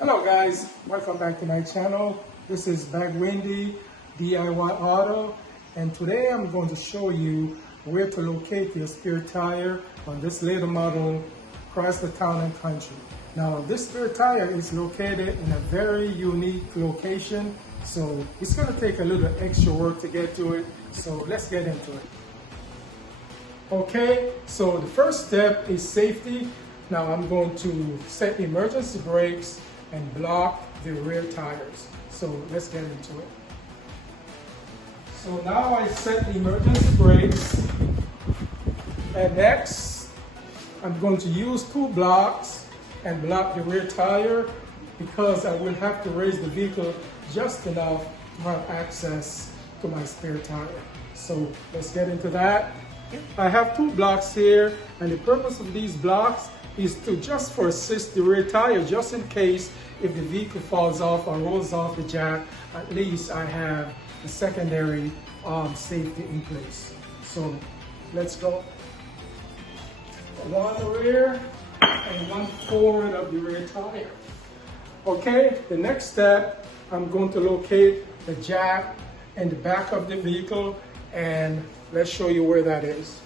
Hello guys, welcome back to my channel. This is Windy DIY Auto, and today I'm going to show you where to locate your spare tire on this later model Chrysler Town and Country. Now this spare tire is located in a very unique location, so it's going to take a little extra work to get to it, so let's get into it. Okay, so the first step is safety. Now I'm going to set emergency brakes and block the rear tires. So let's get into it. So now I set the emergency brakes, and next I'm going to use two blocks and block the rear tire because I will have to raise the vehicle just enough to have access to my spare tire. So let's get into that. I have two blocks here, and the purpose of these blocks is to just for assist the rear tire, just in case if the vehicle falls off or rolls off the jack, at least I have the secondary safety in place. So let's go. One rear and one forward of the rear tire. Okay, the next step, I'm going to locate the jack in the back of the vehicle, and let's show you where that is.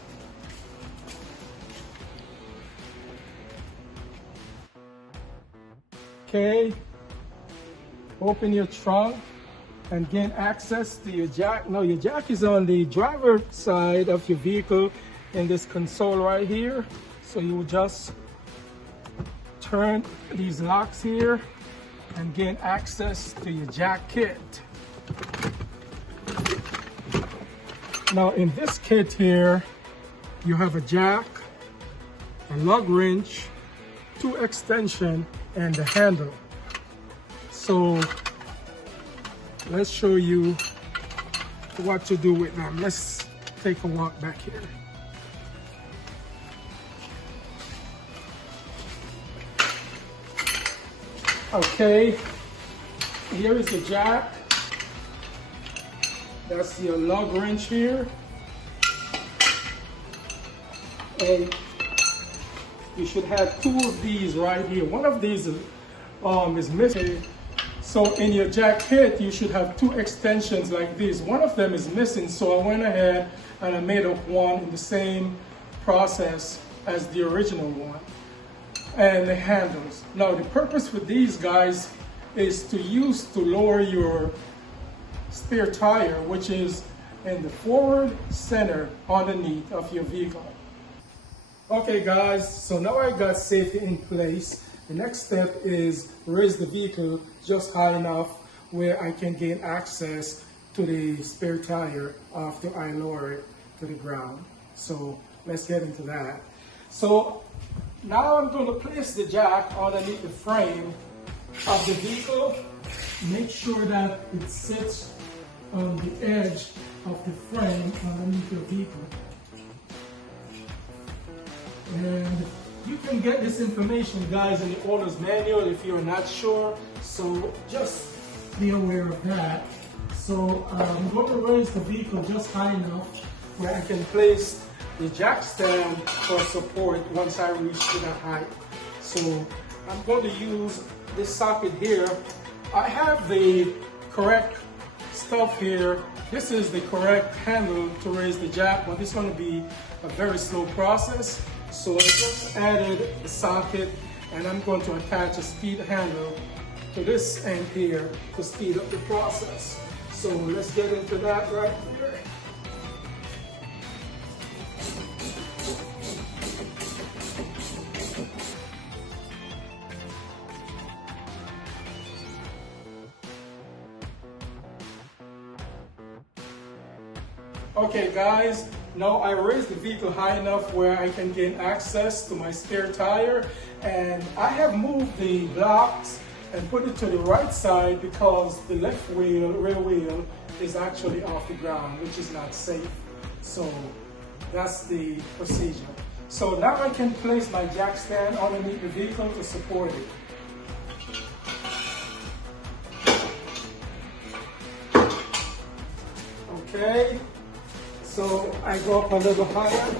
Okay, open your trunk and gain access to your jack. Now your jack is on the driver's side of your vehicle in this console right here. So you will just turn these locks here and gain access to your jack kit. Now in this kit here, you have a jack, a lug wrench, two extensions, and the handle. So let's show you what to do with them. Let's take a walk back here. Okay, here is the jack. That's your lug wrench here. And you should have two of these right here. One of these is missing. So in your jack kit, you should have two extensions like this. One of them is missing, so I went ahead and I made up one in the same process as the original one. And the handles. Now the purpose with these guys is to use to lower your spare tire, which is in the forward center underneath of your vehicle. Okay guys, so now I got safety in place. The next step is raise the vehicle just high enough where I can gain access to the spare tire after I lower it to the ground. So let's get into that. So now I'm going to place the jack underneath the frame of the vehicle. Make sure that it sits on the edge of the frame underneath the vehicle. And you can get this information, guys, in the owner's manual if you're not sure, so just be aware of that. So I'm going to raise the vehicle just high enough where I can place the jack stand for support once I reach to that height. So I'm going to use this socket here. I have the correct stuff here. This is the correct handle to raise the jack, but it's going to be a very slow process. So I just added the socket, and I'm going to attach a speed handle to this end here to speed up the process. So let's get into that right here. Okay guys, now I raised the vehicle high enough where I can gain access to my spare tire, and I have moved the blocks and put it to the right side because the left wheel, rear wheel, is actually off the ground, which is not safe. So that's the procedure. So now I can place my jack stand underneath the vehicle to support it. Okay. So I go up a little higher.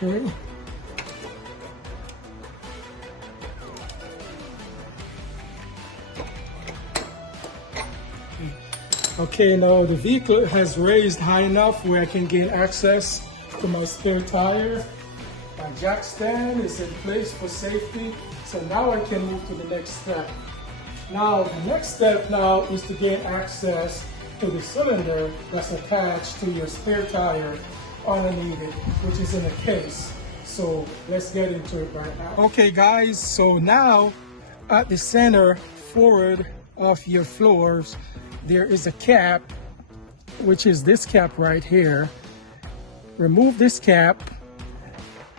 Okay. Okay, now the vehicle has raised high enough where I can gain access to my spare tire. My jack stand is in place for safety, so now I can move to the next step. Now, the next step now is to gain access to the cylinder that's attached to your spare tire underneath it, which is in a case. So let's get into it right now. Okay guys, so now at the center forward of your floors, there is a cap, which is this cap right here. Remove this cap.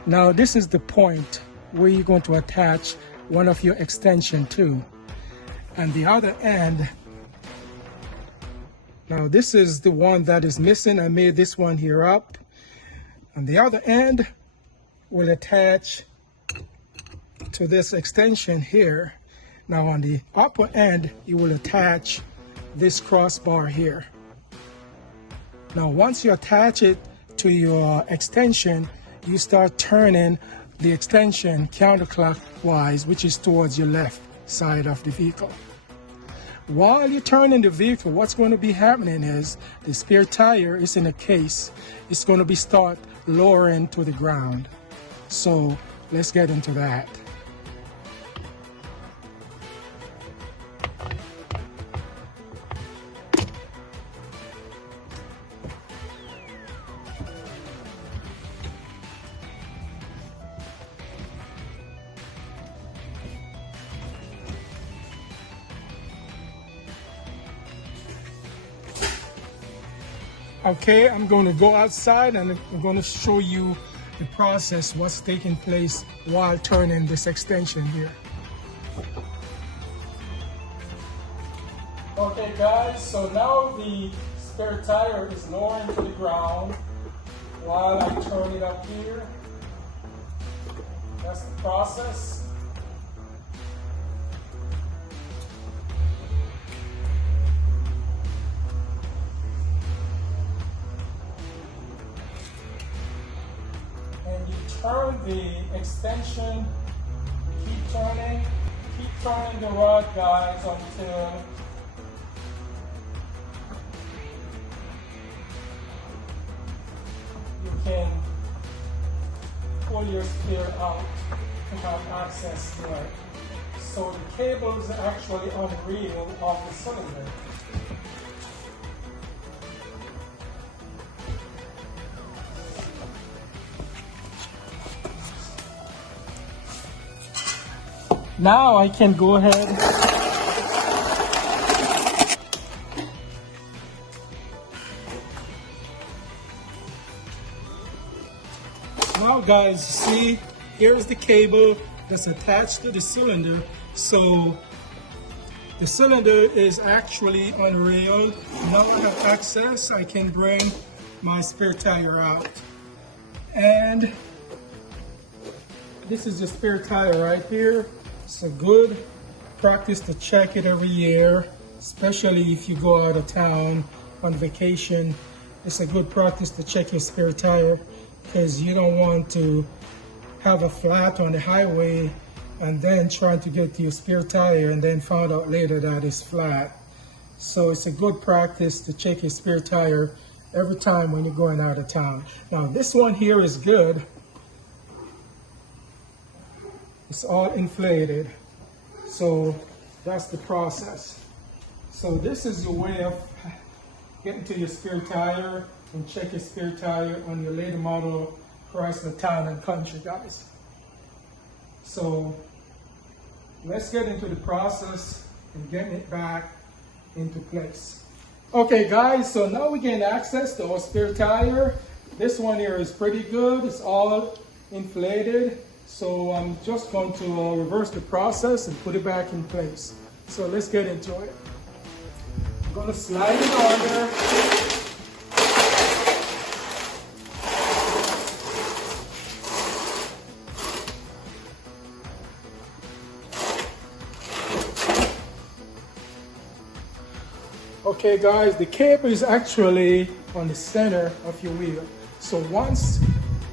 Now this is the point where you're going to attach one of your extension to. And the other end, now this is the one that is missing. I made this one here up. And the other end will attach to this extension here. Now on the upper end, you will attach this crossbar here. Now once you attach it to your extension, you start turning the extension counterclockwise, which is towards your left side of the vehicle. While you're turning the vehicle, what's going to be happening is the spare tire is in a case. It's going to be start lowering to the ground. So let's get into that. Okay, I'm going to go outside and I'm going to show you the process, what's taking place while turning this extension here. Okay guys, so now the spare tire is lowering to the ground while I turn it up here. That's the process. Turn the extension, keep turning the rod guys until you can pull your spear out to have access to it. So the cable is actually on the reel of the cylinder. Now I can go ahead now guys, see, here's the cable that's attached to the cylinder. So the cylinder is actually on rail. Now I have access, I can bring my spare tire out. And this is the spare tire right here. It's a good practice to check it every year, especially if you go out of town on vacation. It's a good practice to check your spare tire because you don't want to have a flat on the highway and then trying to get to your spare tire and then find out later that it's flat. So it's a good practice to check your spare tire every time when you're going out of town. Now this one here is good. It's all inflated. So that's the process. So this is your way of getting to your spare tire and check your spare tire on your later model Chrysler Town and Country, guys. So let's get into the process and getting it back into place. Okay guys, so now we gain access to our spare tire. This one here is pretty good. It's all inflated. So I'm just going to reverse the process and put it back in place. So let's get into it. I'm going to slide it under. Okay guys, the cable is actually on the center of your wheel. So once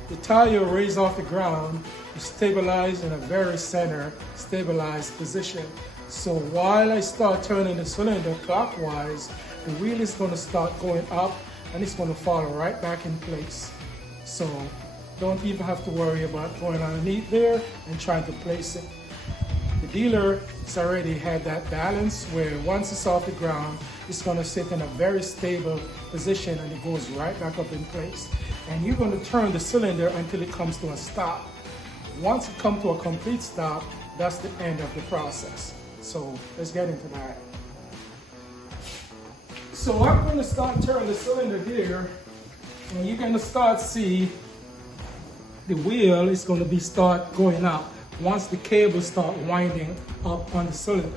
the tire raised off the ground is stabilized in a very center, stabilized position. So while I start turning the cylinder clockwise, the wheel is going to start going up and it's going to fall right back in place. So don't even have to worry about going underneath there and trying to place it. The dealer has already had that balance where once it's off the ground, it's going to sit in a very stable position and it goes right back up in place. And you're going to turn the cylinder until it comes to a stop. Once it comes to a complete stop, that's the end of the process. So let's get into that. So I'm going to start turning the cylinder here, and you're going to start see the wheel is going to start going up once the cable start winding up on the cylinder.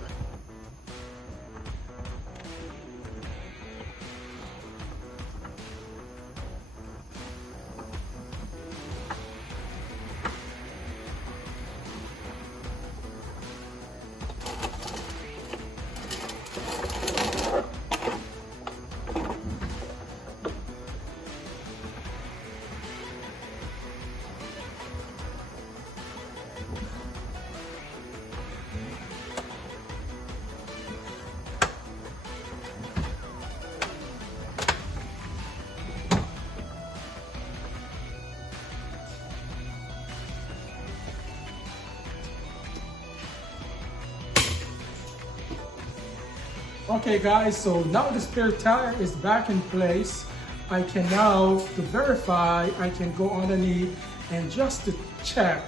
Okay guys, so now the spare tire is back in place. I can now, to verify, I can go underneath and just to check,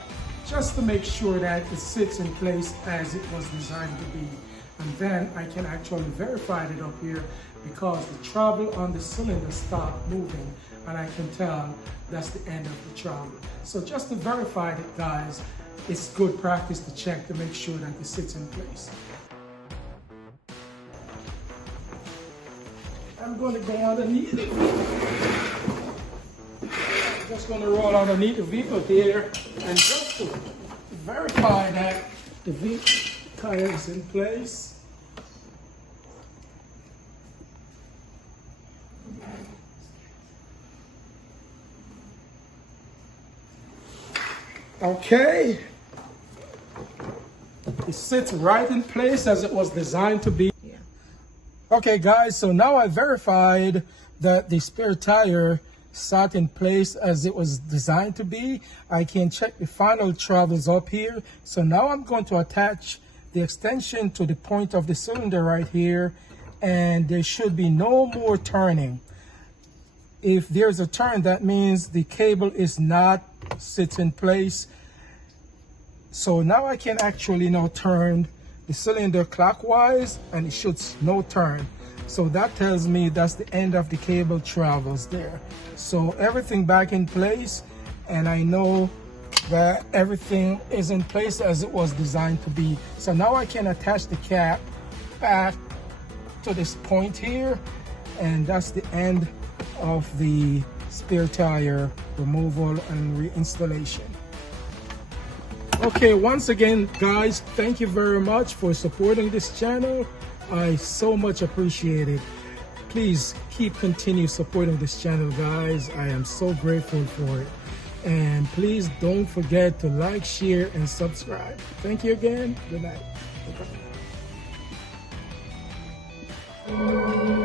just to make sure that it sits in place as it was designed to be. And then I can actually verify it up here because the travel on the cylinder stopped moving and I can tell that's the end of the travel. So just to verify it guys, it's good practice to check to make sure that it sits in place. I'm going to go underneath it. I'm just going to roll underneath the vehicle here and just to verify that the vehicle tire is in place. Okay. It sits right in place as it was designed to be. Okay guys, so now I verified that the spare tire sat in place as it was designed to be. I can check the final travels up here. So now I'm going to attach the extension to the point of the cylinder right here, and there should be no more turning. If there's a turn, that means the cable is not sits in place. So now I can actually now turn the cylinder clockwise and it should no turn. So that tells me that's the end of the cable travels there. So everything back in place, and I know that everything is in place as it was designed to be. So now I can attach the cap back to this point here, and that's the end of the spare tire removal and reinstallation. Okay, once again guys, thank you very much for supporting this channel. I so much appreciate it. Please continue supporting this channel guys. I am so grateful for it. And please don't forget to like, share, and subscribe. Thank you again. Good night. Bye-bye.